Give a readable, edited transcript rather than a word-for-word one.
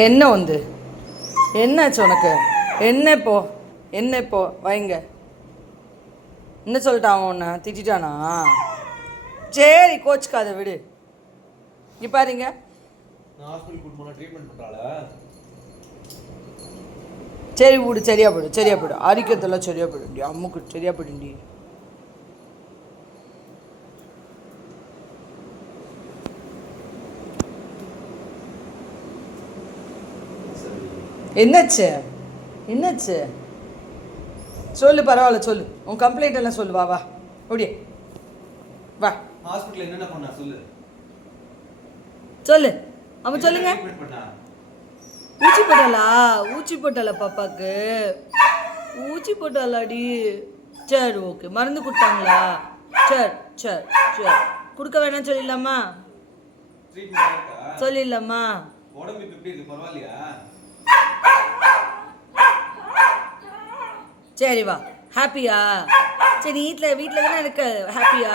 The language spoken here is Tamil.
என்ன வந்து என்னாச்சு உனக்கு? என்ன இப்போ வைங்க. என்ன சொல்லிட்டான் அவன்? உன்னை திட்டானா? சரி கோச்சுக்காத விடு. இங்கே பாருங்க, சரி விடு, சரியா போய்டு அரிக்கிறதெல்லாம் சரியா போய்டுண்டி, அம்முக்கு சரியா போய்டுண்டி. என்னாச்சு சொல்லு, பரவாயில்ல சொல்லு, உன் கம்ப்ளைண்ட் எல்லாம் சொல்லு. வா அப்படியே வா. ஹாஸ்பிடல்ல என்னென்ன பண்ணா சொல்லு. அவன் சொல்லுங்க. ஊசி போட்டாளா பாப்பாக்கு? ஊசி போட்டாளாடி? சரி ஓகே. மருந்து கொடுத்தாங்களா? சரி கொடுக்க வேணாம் சொல்லிடலாமா? சொல்லிடலாமா? உடம்பு எப்படி இருக்கு? பரவாயில்லையா? சரி வா. ஹாப்பியா? சரி வீட்டில் தானே இருக்க. ஹாப்பியா?